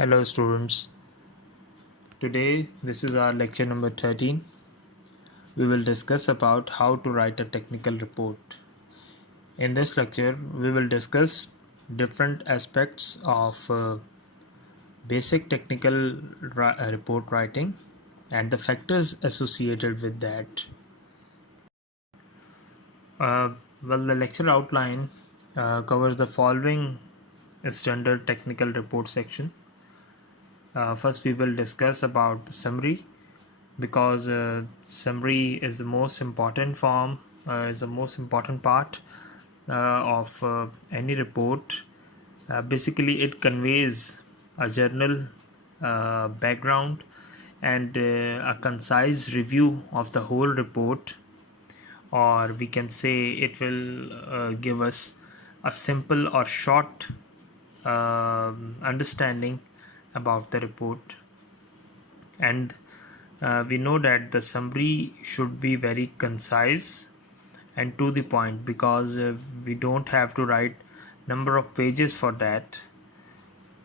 Hello students, today this is our lecture number 13. We will discuss about how to write a technical report. In this lecture we will discuss different aspects of basic technical report writing and the factors associated with that. The lecture outline covers the following standard technical report section. First we will discuss about the summary, because summary is the most important is the most important part of any report. Basically it conveys a general background and a concise review of the whole report, or we can say it will give us a simple or short understanding about the report. And we know that the summary should be very concise and to the point, because we don't have to write number of pages for that.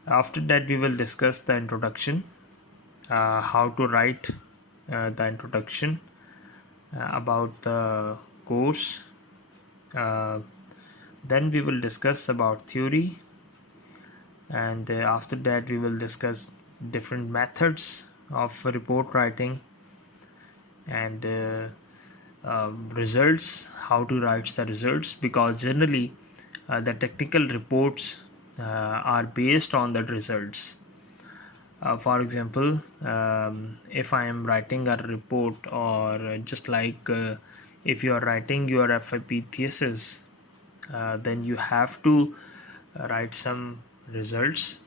After that we will discuss the introduction, how to write the introduction about the course. Then we will discuss about theory, and after that we will discuss different methods of report writing and results, how to write the results, because generally the technical reports are based on the results. For example, if I am writing a report, or just like if you are writing your FIP thesis, then you have to write some results,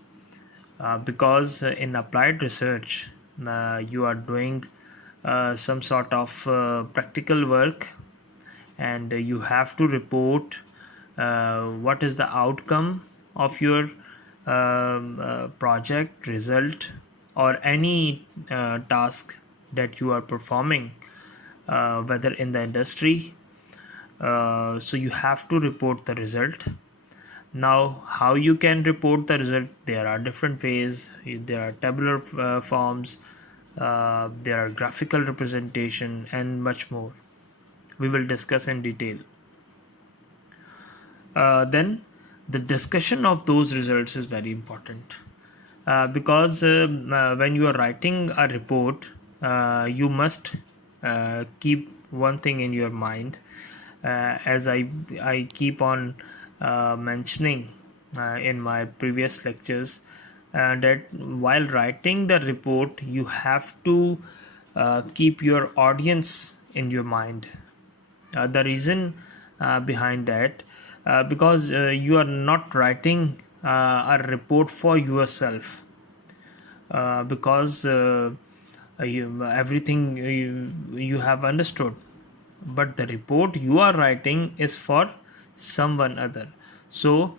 because in applied research you are doing some sort of practical work, and you have to report what is the outcome of your project result, or any task that you are performing, whether in the industry. So you have to report the result. Now, how you can report the result? There are different ways. There are tabular forms, there are graphical representation, and much more. We will discuss in detail. Then the discussion of those results is very important, because when you are writing a report, you must keep one thing in your mind, as I keep on mentioning in my previous lectures, that while writing the report you have to keep your audience in your mind. The reason behind that, because you are not writing a report for yourself, because everything you have understood, but the report you are writing is for someone other. So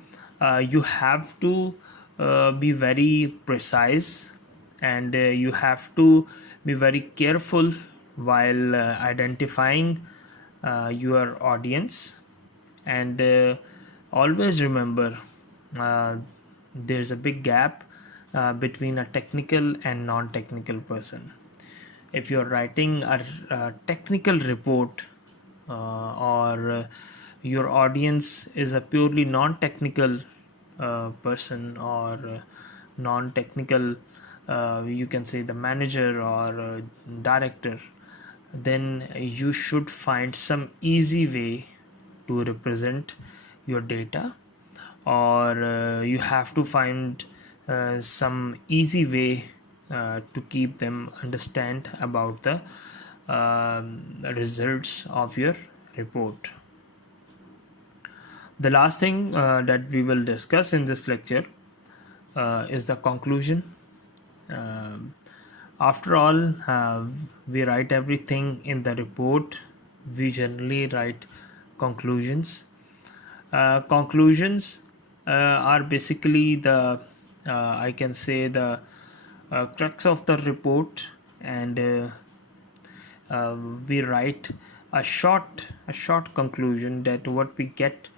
you have to be very precise, and you have to be very careful while identifying your audience. And always remember, there's a big gap between a technical and non-technical person. If you're writing a technical report, or your audience is a purely non-technical person, or non-technical, you can say the manager or director, then you should find some easy way to represent your data, or you have to find some easy way to keep them understand about the results of your report. The last thing that we will discuss in this lecture is the conclusion. After all, we write everything in the report. We generally write conclusions. Conclusions are basically the I can say the crux of the report, and we write a short conclusion, that what we get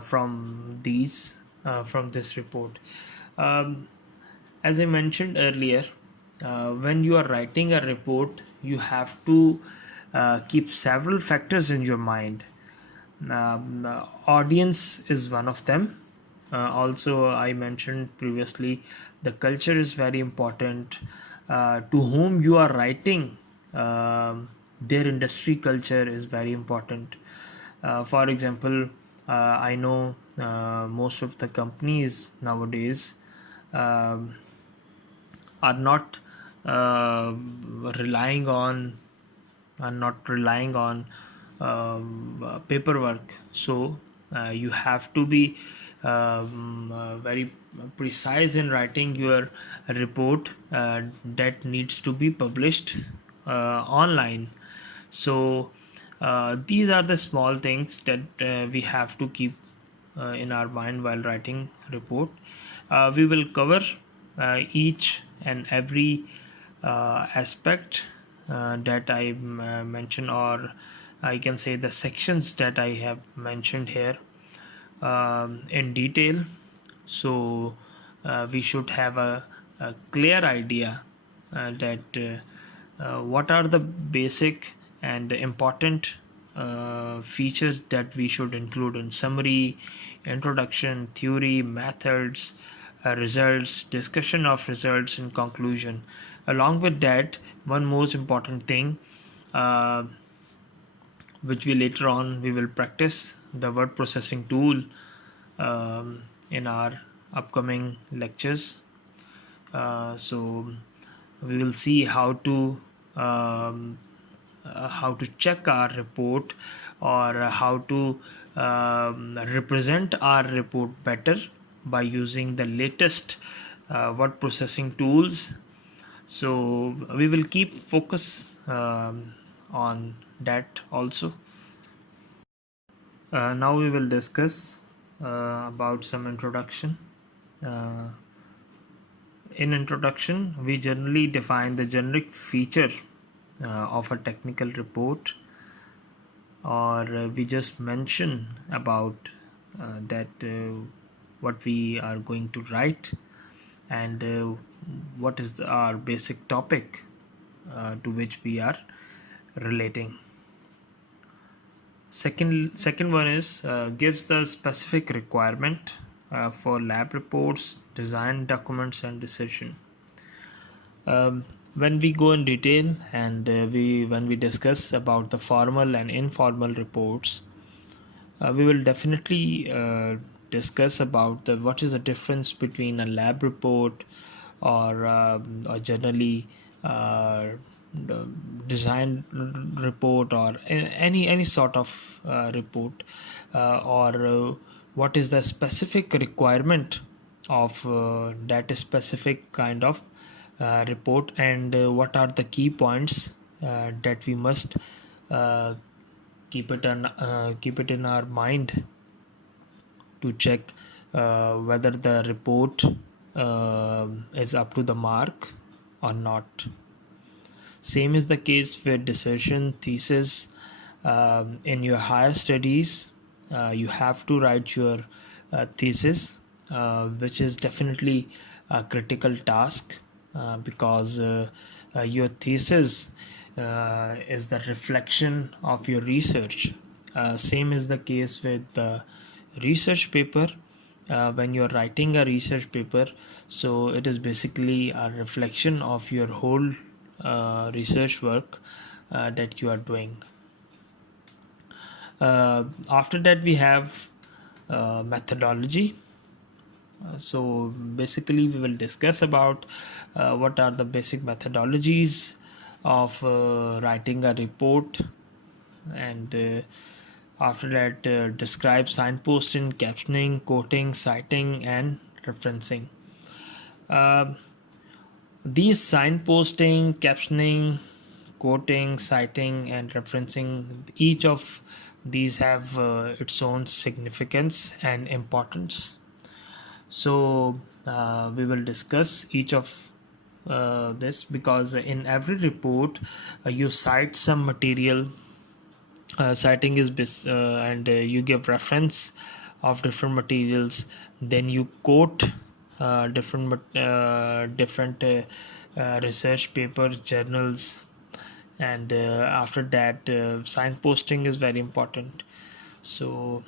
from this report. As I mentioned earlier, when you are writing a report, you have to keep several factors in your mind. The audience is one of them. Also, I mentioned previously, the culture is very important. To whom you are writing, their industry culture is very important. For example, I know most of the companies nowadays um, are not uh, relying on paperwork. So you have to be very precise in writing your report that needs to be published online. So these are the small things that we have to keep in our mind while writing report. We will cover each and every aspect that I mentioned, or I can say the sections that I have mentioned here in detail. So we should have a clear idea that what are the basic and important features that we should include in summary, introduction, theory, methods, results, discussion of results, and conclusion. Along with that, one most important thing, uh, which we later on we will practice, the word processing tool in our upcoming lectures. So we will see um, how to check our report, or how to represent our report better by using the latest word processing tools. So we will keep focus on that also. Now we will discuss about some introduction. uh, in introduction, we generally define the generic feature of a technical report, or we just mention about that what we are going to write, and what is our basic topic to which we are relating. Second one is gives the specific requirement for lab reports, design documents, and decision. When we go in detail, and we when we discuss about the formal and informal reports, we will definitely discuss about what is the difference between a lab report, or generally design report, or any sort of report, or what is the specific requirement of that specific kind of report, and what are the key points that we must uh, keep it in our mind to check whether the report is up to the mark or not. Same is the case with dissertation thesis. In your higher studies, you have to write your thesis, which is definitely a critical task, because your thesis is the reflection of your research. Same is the case with the research paper. When you're writing a research paper, so it is basically a reflection of your whole research work that you are doing. After that, we have methodology. So basically we will discuss about what are the basic methodologies of writing a report, and after that describe signposting, captioning, quoting, citing, and referencing. uh, these signposting, captioning, quoting, citing, and referencing, each of these have its own significance and importance. So we will discuss each of this, because in every report you cite some material. Citing is and you give reference of different materials, then you quote different research papers, journals, and after that, signposting is very important. So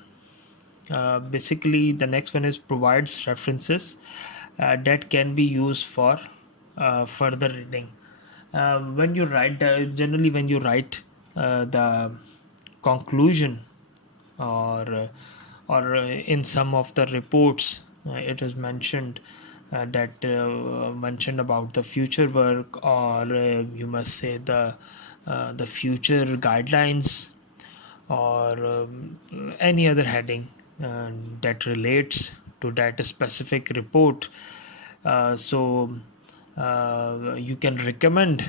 basically, the next one is provides references that can be used for further reading. When you write, generally when you write the conclusion, or in some of the reports, it is mentioned that mentioned about the future work, or you must say the future guidelines, or any other heading that relates to that specific report. So you can recommend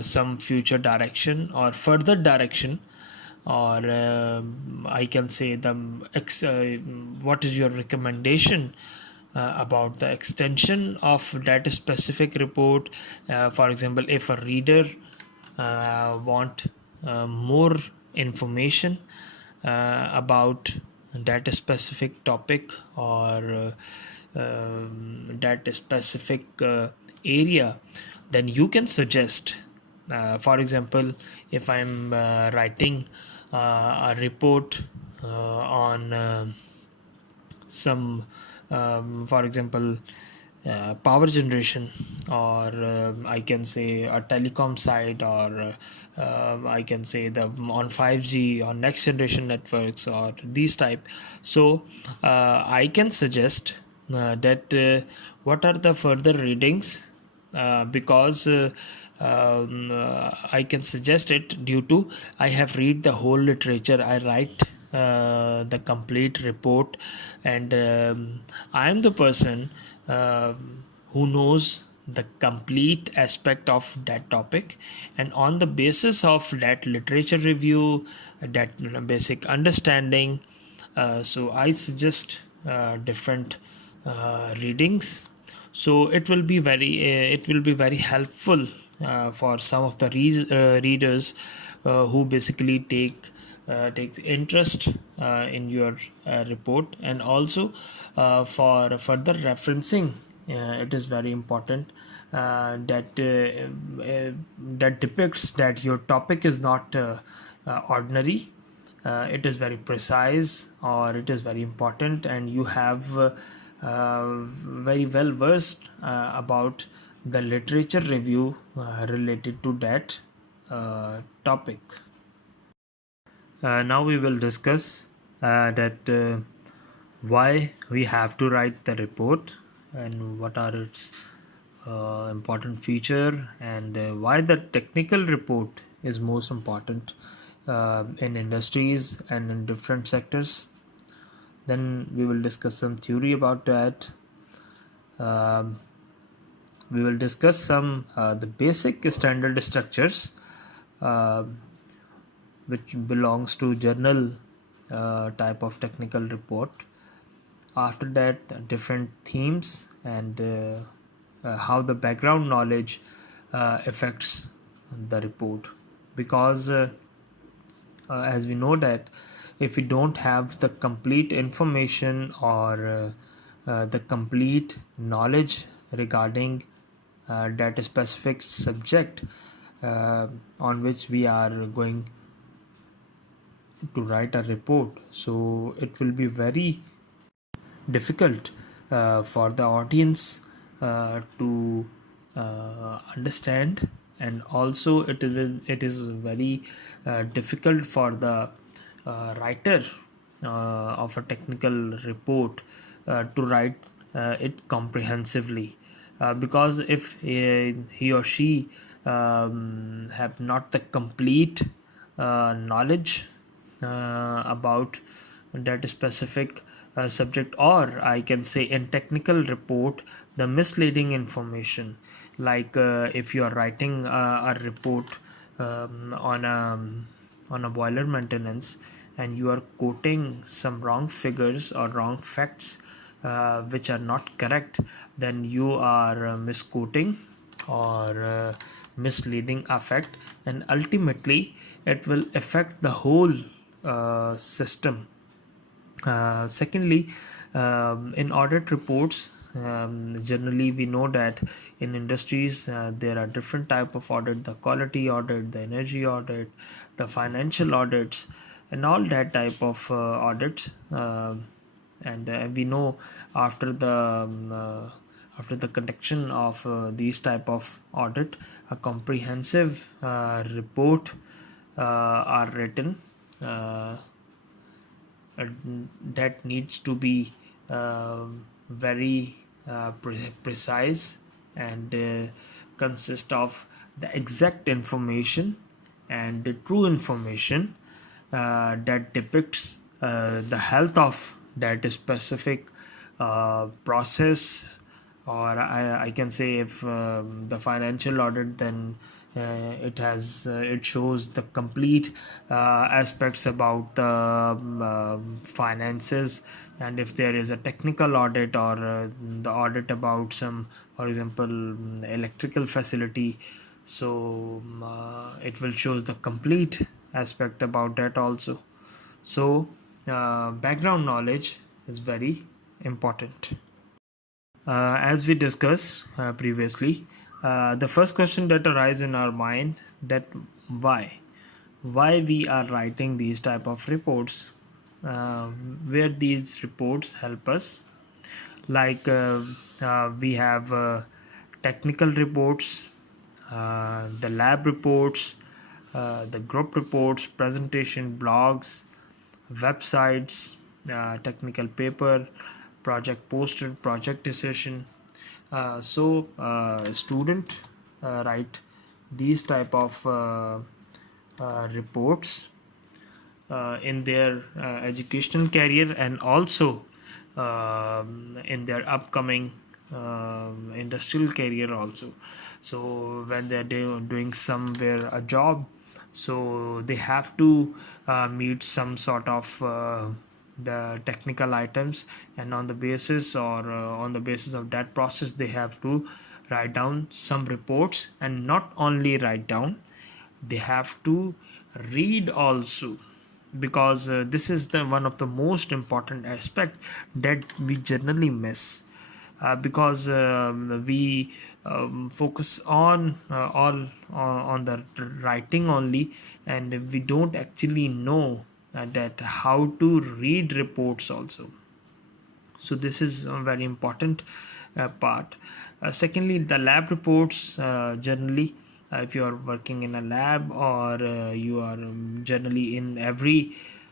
some future direction or further direction, or I can say what is your recommendation about the extension of that specific report. For example, if a reader want more information about that specific topic, or that specific area, then you can suggest, for example, if I'm writing a report on some for example, power generation, or I can say a telecom side, or I can say the on 5G or next generation networks, or these type. So I can suggest that what are the further readings, because I can suggest it due to I have read the whole literature. I write the complete report, and I am the person who knows the complete aspect of that topic, and on the basis of that literature review, that basic understanding, so I suggest different readings. So it will be very helpful for some of the readers who basically take interest in your report, and also for further referencing. It is very important that depicts that your topic is not ordinary. It is very precise, or it is very important, and you have very well versed about the literature review related to that topic. Now we will discuss that why we have to write the report, and what are its important feature, and why the technical report is most important in industries and in different sectors. Then we will discuss some theory about that. Um, we will discuss some the basic standard structures uh, which belongs to journal type of technical report. After that, different themes, and how the background knowledge affects the report, because as we know that if we don't have the complete information, or the complete knowledge regarding that specific subject on which we are going to write a report, so it will be very difficult for the audience to understand, and also it is very difficult for the writer of a technical report to write it comprehensively, because if he or she have not the complete knowledge about that specific subject, or I can say in technical report the misleading information, like if you are writing a report on a boiler maintenance, and you are quoting some wrong figures or wrong facts which are not correct, then you are misquoting, or misleading effect, and ultimately it will affect the whole system. Secondly, in audit reports, Generally we know that in industries there are different type of audit: the quality audit, the energy audit, the financial audits, and all that type of audits. And we know after the after the conduction of these type of audit, a comprehensive report are written uh, uh, that needs to be very precise and consist of the exact information and the true information that depicts the health of that specific process, or I can say if the financial audit, then it shows the complete aspects about the finances. And if there is a technical audit, or the audit about some, for example, electrical facility, so it will show the complete aspect about that also. So background knowledge is very important. As we discussed previously, the first question that arises in our mind, that why we are writing these type of reports, uh, where these reports help us. Like we have technical reports, the lab reports, the group reports, presentation, blogs, websites, technical paper, project poster, project decision. Student write these type of reports in their educational career, and also in their upcoming industrial career also. So when they're doing somewhere a job, so they have to meet some sort of the technical items, and on the basis, or on the basis of that process, they have to write down some reports. And not only write down, they have to read also, because this is the one of the most important aspect that we generally miss, because we focus on all on the writing only, and we don't actually know that how to read reports also. So this is a very important part. Secondly, the lab reports, generally if you are working in a lab, or you are generally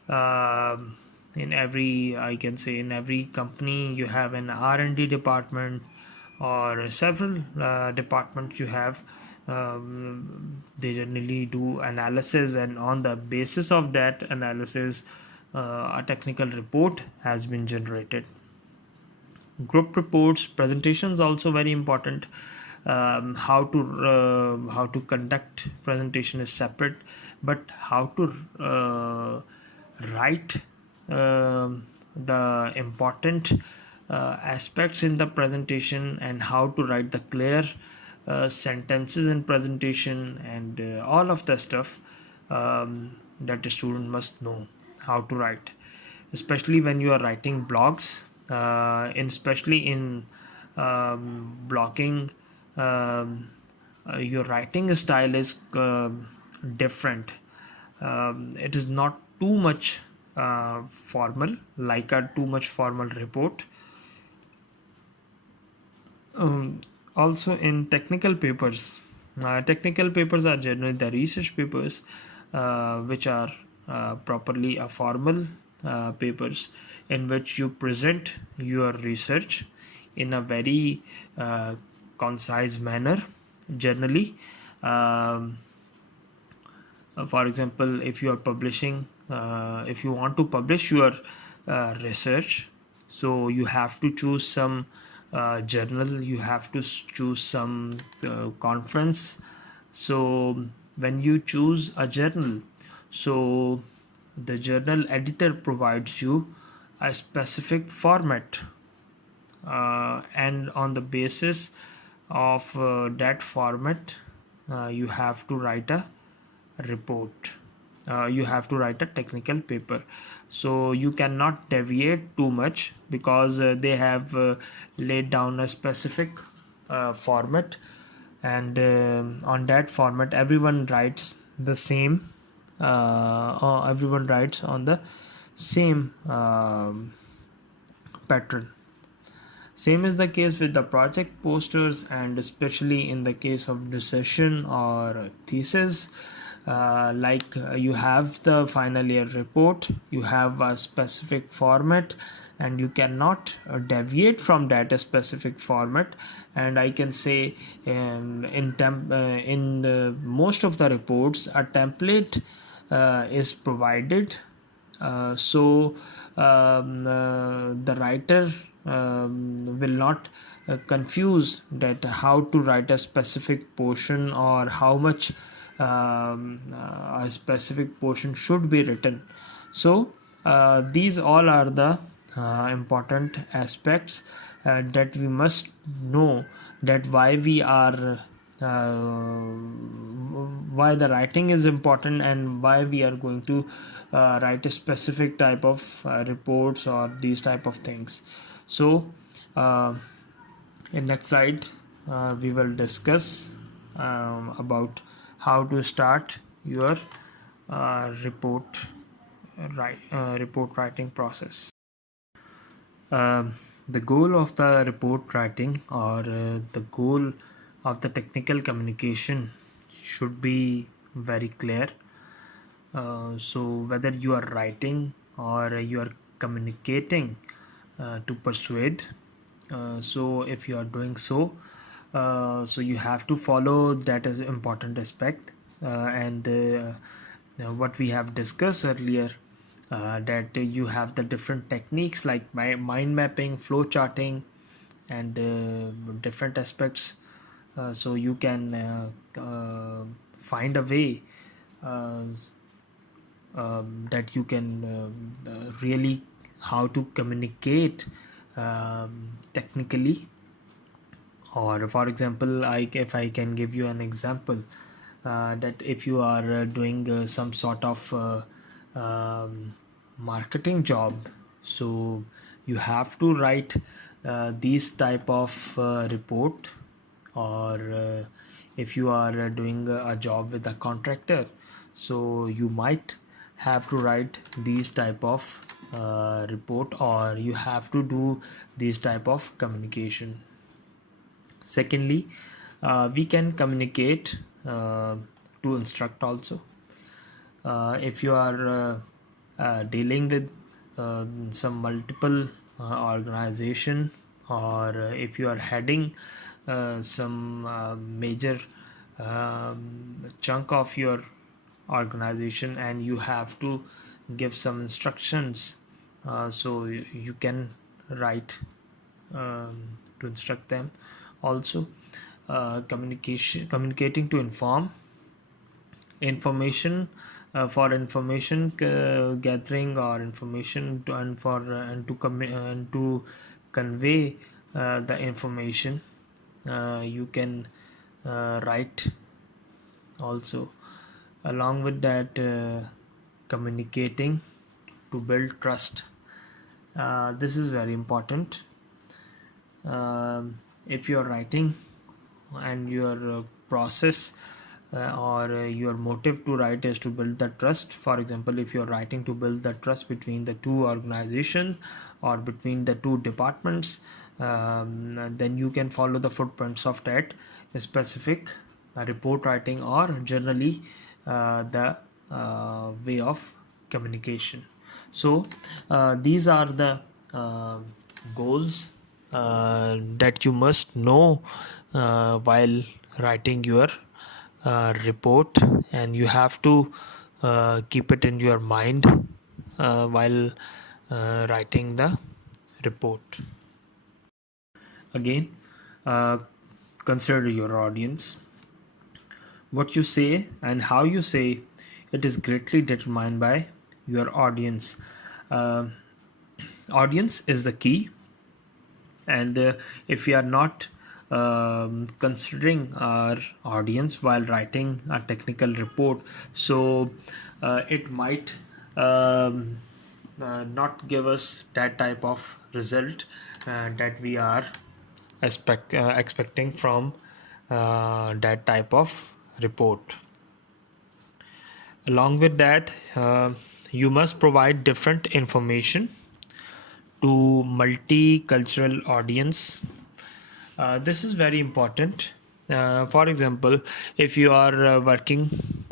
uh, in every, I can say, in every company you have an R&D department, or several departments you have. They generally do analysis, and on the basis of that analysis, a technical report has been generated. Group reports, presentations also very important. How to conduct presentation is separate, but how to write the important aspects in the presentation, and how to write the clear sentences in presentation, and all of the stuff that a student must know how to write, especially when you are writing blogs, especially in blogging. Your writing style is different. It is not too much formal, like a too much formal report. Also in technical papers are generally the research papers, which are properly a formal papers, in which you present your research in a very concise manner. Generally, um, for example, if you are publishing, if you want to publish your research, so you have to choose some journal, you have to choose some conference. So when you choose a journal, so the journal editor provides you a specific format, and on the basis of that format, you have to write a report. you have to write a technical paper. So you cannot deviate too much, because they have laid down a specific format, and on that format everyone writes the same, or everyone writes on the same pattern. Same is the case with the project posters, and especially in the case of dissertation or thesis. You have the final year report, you have a specific format, and you cannot deviate from that specific format. And I can say, in most of the reports a template is provided, the writer will not confuse that how to write a specific portion, or how much a specific portion should be written. So these all are the important aspects that we must know, that why the writing is important, and why we are going to write a specific type of reports or these type of things. So in next slide we will discuss about how to start your report writing process. The goal of the report writing, or the goal of the technical communication, should be very clear. So whether you are writing or you are communicating to persuade, so if you are doing so, so you have to follow that as an important aspect, and what we have discussed earlier, that you have the different techniques like mind mapping, flow charting, and different aspects. So you can find a way that you can really how to communicate technically. Or for example, if I can give you an example, that if you are doing some sort of marketing job, so you have to write these type of report. Or if you are doing a job with a contractor, so you might have to write these type of report, or you have to do these type of communication. Secondly, we can communicate to instruct also. If you are dealing with some multiple organization, or if you are heading some major chunk of your organization, and you have to give some instructions, so you can write to instruct them also. Communicating to inform, information for information gathering, or information to, and to convey the information, you can write also. Along with that, communicating to build trust, this is very important. If you are writing, and your process or your motive to write is to build the trust, for example, if you are writing to build the trust between the two organizations or between the two departments, then you can follow the footprints of that specific report writing, or generally the way of communication. So these are the goals that you must know while writing your report, and you have to keep it in your mind while writing the report. Again, consider your audience. What you say and how you say it is greatly determined by your audience. Audience is the key, and if you are not considering our audience while writing a technical report. So it might not give us that type of result that we are expecting from that type of report. Along with that, you must provide different information to multicultural audience. This is very important. For example, if you are working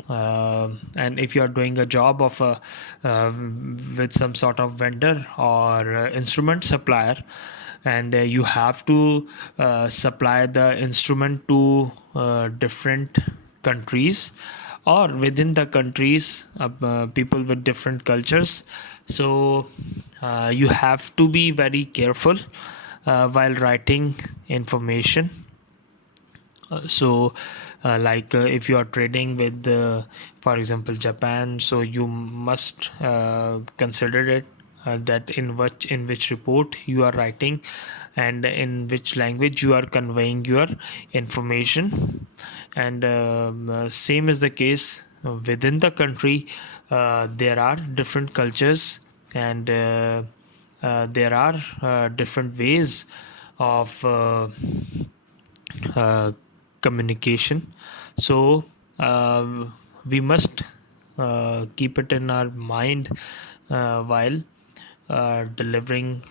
and if you are doing a job of with some sort of vendor or instrument supplier, and you have to supply the instrument to different countries or within the countries, people with different cultures. So you have to be very careful while writing information. If you are trading with for example Japan, so you must consider it that in which report you are writing and in which language you are conveying your information. And same is the case within the country. There are different cultures, and there are different ways of communication. So we must keep it in our mind while delivering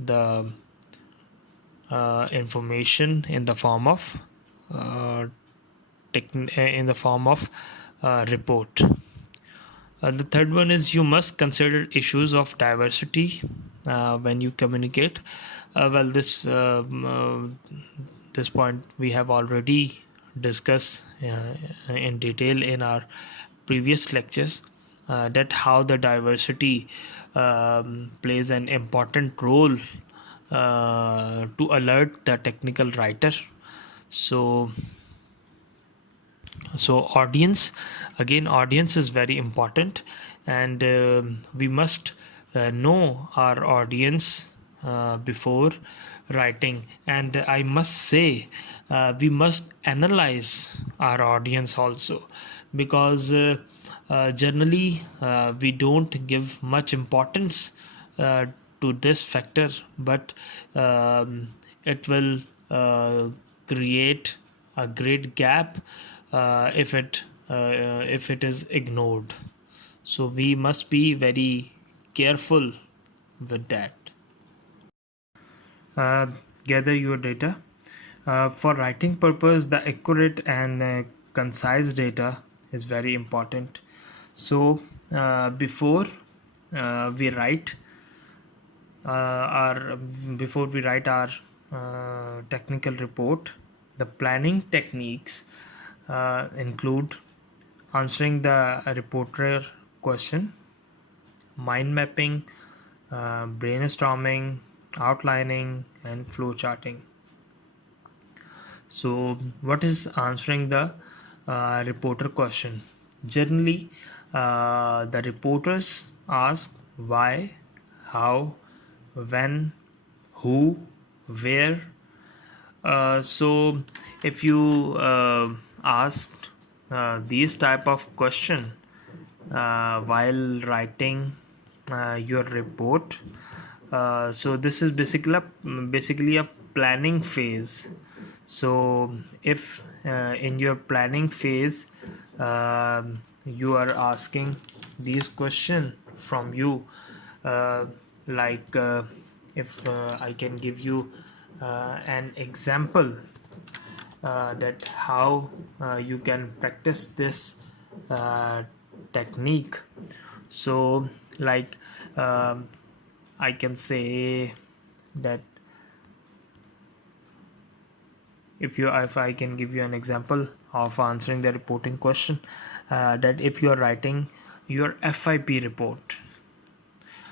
the information in the form of report. The third one is you must consider issues of diversity when you communicate. This point we have already discussed in detail in our previous lectures, that how the diversity plays an important role to alert the technical writer. So audience is very important, and we must know our audience before writing. And I must say we must analyze our audience also, because generally we don't give much importance to this factor, but it will create a great gap if it is ignored. So we must be very careful with that. Gather your data. For writing purpose, the accurate and concise data is very important. So before we write our technical report, the planning techniques include answering the reporter question, mind mapping, brainstorming, outlining, and flow charting. So what is answering the reporter question? Generally the reporters ask why, how, when, who, where. So if you asked these type of question while writing your report, so this is basically a planning phase. So if in your planning phase you are asking these questions from you, if I can give you an example that how you can practice this technique. So I can say that if I can give you an example of answering the reporting question, that if you are writing your FIP report,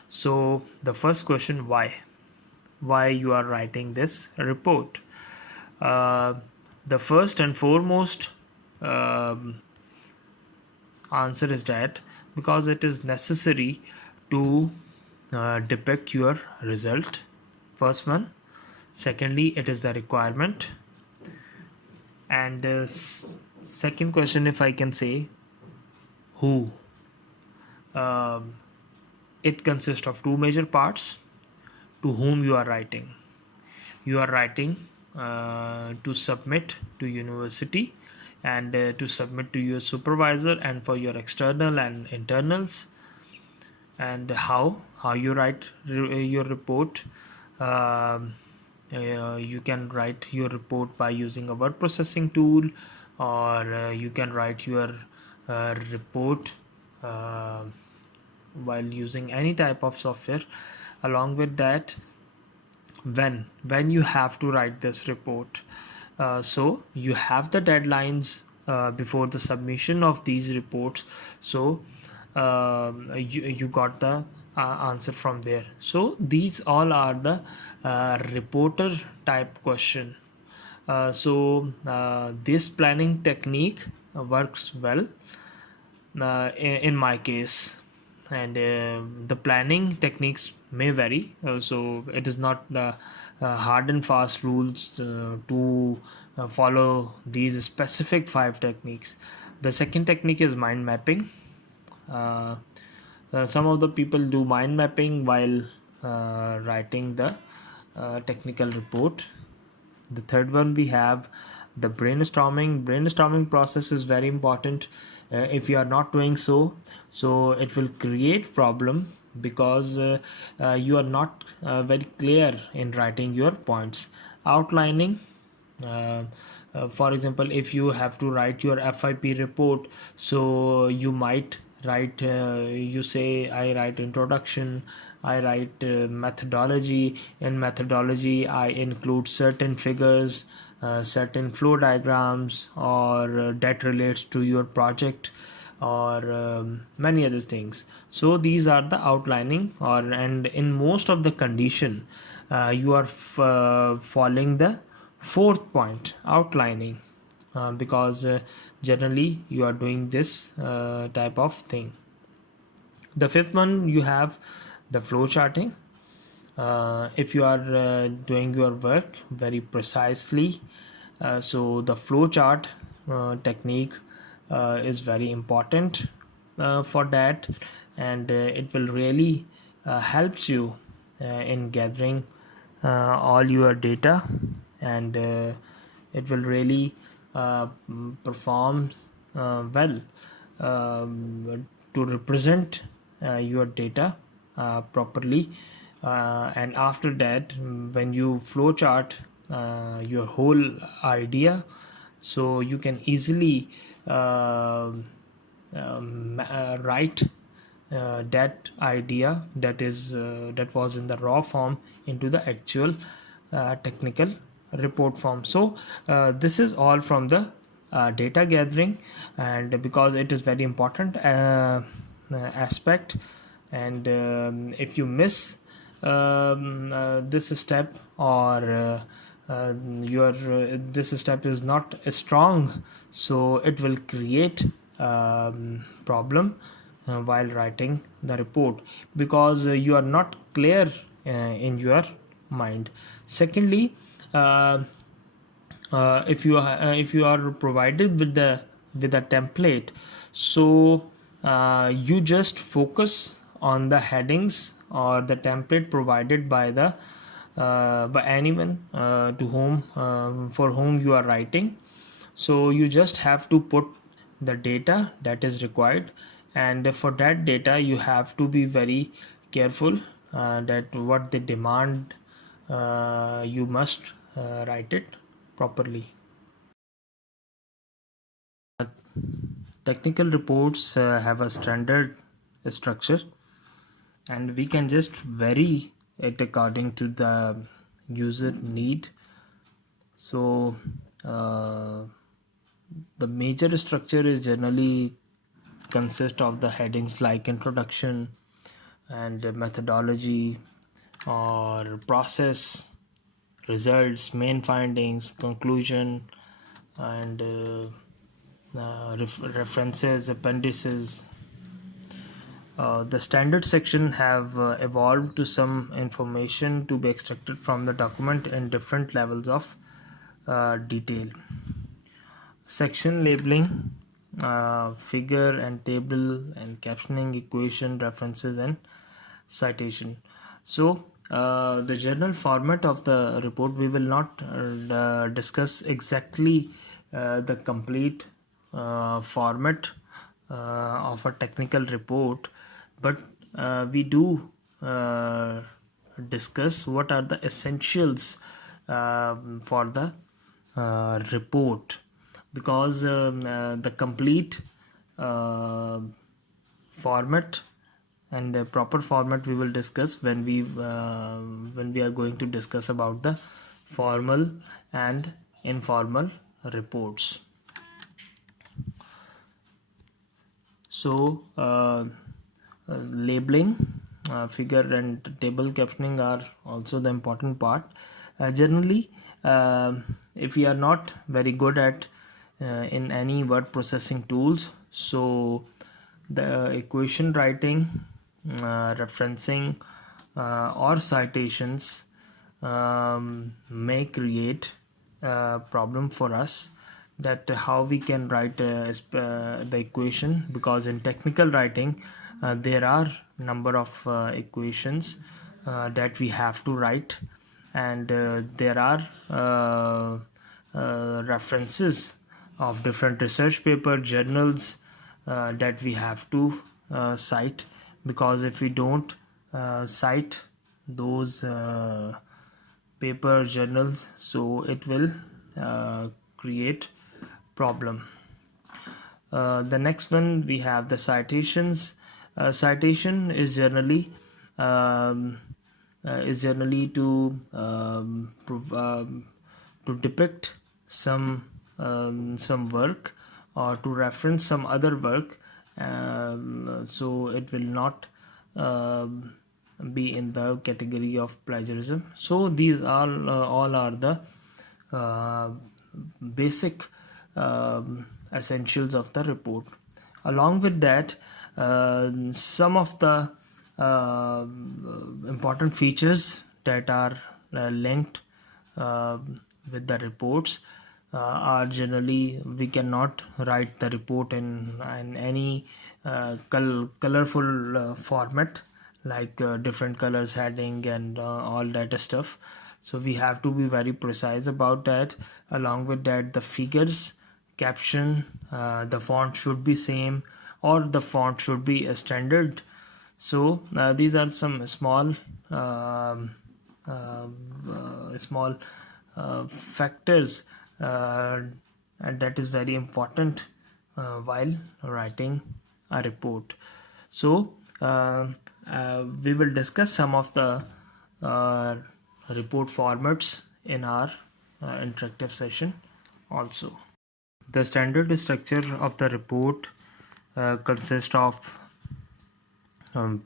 so the first question, why you are writing this report. The first and foremost answer is that because it is necessary to depict your result. First one. Secondly, it is the requirement. And second question, if I can say, who? Um, it consists of two major parts. To whom you are writing? You are writing to submit to university, and to submit to your supervisor, and for your external and internals. And how you write your report. um, you can write your report by using a word processing tool, or you can write your report uh, while using any type of software. Along with that, when you have to write this report, so you have the deadlines before the submission of these reports. So you got the answer from there. So these all are the reporter type question. This planning technique works well in my case. And the planning techniques may vary, so it is not the hard and fast rules to follow these specific 5 techniques. The second technique is mind mapping. uh, some of the people do mind mapping while writing the technical report. The third one, we have the brainstorming process is very important. If you are not doing so it will create problem, because you are not very clear in writing your points. Outlining, uh, for example, if you have to write your FIP report, so you might write, you say, I write introduction, I write methodology. In methodology, I include certain figures, certain flow diagrams, or that relates to your project, or many other things. So these are the outlining, and in most of the condition, you are following the fourth point, outlining, because generally you are doing this type of thing. The fifth one, you have the flow charting. If you are doing your work very precisely, so the flow chart technique is very important for that. And it will really helps you in gathering all your data. And it will really perform well to represent your data properly. And after that, when you flowchart your whole idea, so you can easily write that idea that was in the raw form into the actual technical report form. So this is all from the data gathering, and because it is very important aspect. And if you miss this step, or your this step is not strong, so it will create problem while writing the report, because you are not clear in your mind. Secondly, if you are provided with a template, so you just focus on the headings or the template provided by the by anyone to whom for whom you are writing. So you just have to put the data that is required, and for that data you have to be very careful that what they demand, you must write it properly. Technical reports have a standard structure, and we can just vary it according to the user need. So uh, the major structure is generally consist of the headings like introduction, and methodology, or process, results, main findings, conclusion, and references, appendices. The standard section have evolved to some information to be extracted from the document in different levels of detail. section labeling, figure and table and captioning, equation, references and citation. So the general format of the report, we will not discuss exactly the complete format of a technical report, but we do discuss what are the essentials for the report, because the complete uh, format and proper format we will discuss when we are going to discuss about the formal and informal reports. So labeling, figure and table captioning are also the important part. Generally, if we are not very good at in any word processing tools, so the equation writing, referencing or citations may create a problem for us, that how we can write the equation, because in technical writing there are number of equations that we have to write, and there are references of different research paper journals that we have to cite, because if we don't cite those paper journals, so it will create problem. The next one we have the citations. Citation is generally to depict some work or to reference some other work, so it will not be in the category of plagiarism. So these are all are the uh, basic essentials of the report. Along with that, some of the uh, important features that are linked uh, with the reports are generally, we cannot write the report in any colorful format, like different colors, heading and all that stuff. So we have to be very precise about that. Along with that, the figures, caption, the font should be same, or the font should be a standard. So these are some small small factors, and that is very important while writing a report. So we will discuss some of the uh, report formats in our interactive session also. The standard structure of the report consists of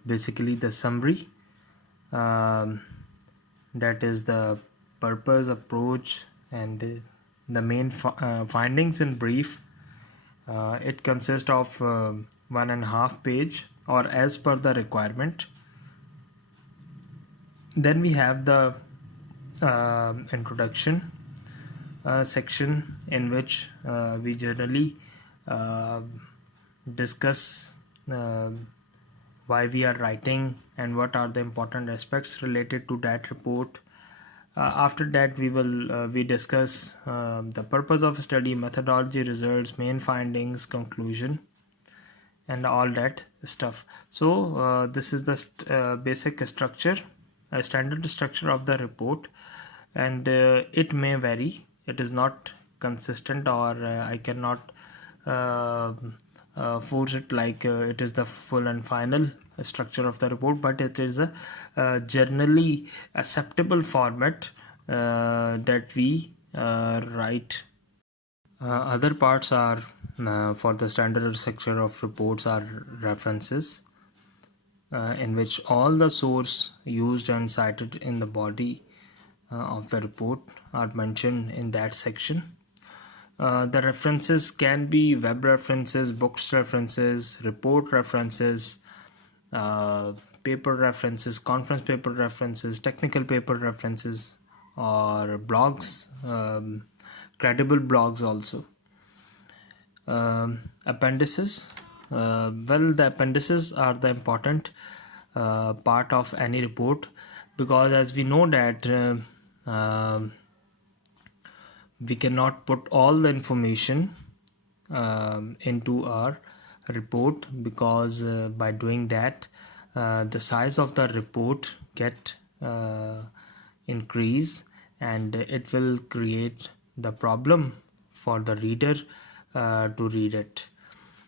basically the summary, um, that is the purpose, approach and the main findings in brief. It consists of 1.5 page or as per the requirement. Then we have the introduction section, in which we generally uh, discuss why we are writing and what are the important aspects related to that report. After that, we discuss the purpose of study, methodology, results, main findings, conclusion, and all that stuff. So this is the basic structure, standard structure of the report, and it may vary. It is not consistent, or I cannot uh, force it like it is the full and final structure of the report, but it is a generally acceptable format that we write. Other parts are for the standard structure of reports are references, in which all the source used and cited in the body of the report are mentioned in that section. The references can be web references, books references, report references, uh, paper references, conference paper references, technical paper references, or blogs, credible blogs also. Appendices. Well, the appendices are the important part of any report, because as we know that we cannot put all the information into our report, because by doing that the size of the report get increase, and it will create the problem for the reader to read it.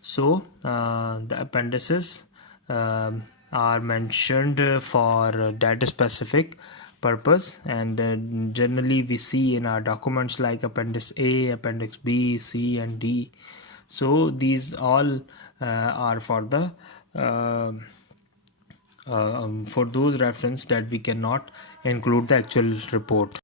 So the appendices are mentioned for data specific purpose, and generally we see in our documents like appendix A, appendix B, C and D. So these all are for the for those reference that we cannot include the actual report.